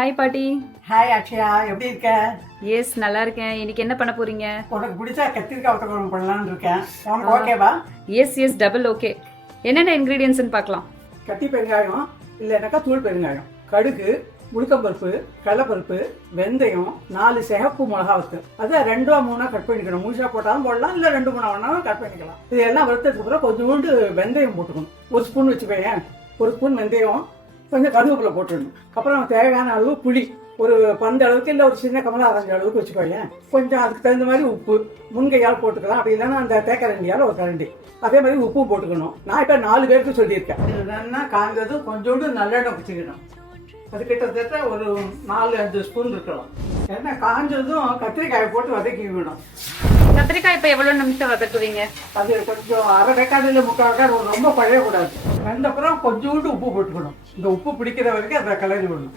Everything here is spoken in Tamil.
ஹாய் பாட்டி. ஹாய் அக்ஷயா, எப்படி இருக்க? எஸ், நல்லா இருக்கேன். இன்னைக்கு என்ன பண்ண போறீங்க? உனக்கு பிடிச்சா கத்திரிக்காய் வத்தக்குழம்பு பண்ணலான்னு இருக்கேன். உனக்கு ஓகேவா? Yes double okay. என்னென்ன இன்கிரீடியன்ஸ்னு பார்க்கலாம். கட்டி பெருங்காயம் இல்லைனாக்கா தூள் பெருங்காயம், கடுகு, உளுத்தம்பருப்பு, கடலைப்பருப்பு, வெந்தயம், 4 சிகப்பு மிளகாவுக்கு அதை 2-3 கட் பண்ணிக்கணும். முழுசா போட்டாலும் போடலாம், இல்லை 2-3 வேணாலும் கட் பண்ணிக்கலாம். இது எல்லாம் வறுத்ததுக்கு அப்புறம் கொஞ்சோண்டு வெந்தயம் போட்டுக்கணும். 1 ஸ்பூன் வச்சுக்கோயேன். 1 ஸ்பூன் வெந்தயம், கொஞ்சம் கருவேப்பிலை போட்டுடணும். அப்புறம் தேவையான அளவு புளி, ஒரு 10 அளவுக்கு இல்லை ஒரு சின்ன கமலா ஆரஞ்சு அளவுக்கு வச்சுக்கோயேன். கொஞ்சம் அதுக்கு தகுந்த மாதிரி உப்பு முன்கையால் போட்டுக்கலாம், அப்படி இல்லைன்னா அந்த தேக்கரண்டியால் ஒரு கரண்டி. அதே மாதிரி உப்பும் போட்டுக்கணும். நான் இப்போ 4 பேருக்கு சொல்லியிருக்கேன். நல்லா காய்ஞ்சது கொஞ்சோண்டு நல்லெண்ணெய் வச்சுக்கணும். அது கிட்டத்தட்ட ஒரு 4-5 ஸ்பூன் இருக்கலாம். ஏன்னா காஞ்சதும் கத்திரிக்காயை போட்டு வதக்கி விடணும். கத்திரிக்காய் இப்போ எவ்வளோ நிமிஷம் வதக்குவீங்க? அது கொஞ்சம் அரை வேக்காடு இல்லை 3/4 வேக்காடு, ரொம்ப பழையக்கூடாது. வெந்தப்புறம் கொஞ்சோண்டு உப்பு போட்டுக்கணும். இந்த உப்பு பிடிக்கிற வரைக்கும் அதை கலரி விடணும்.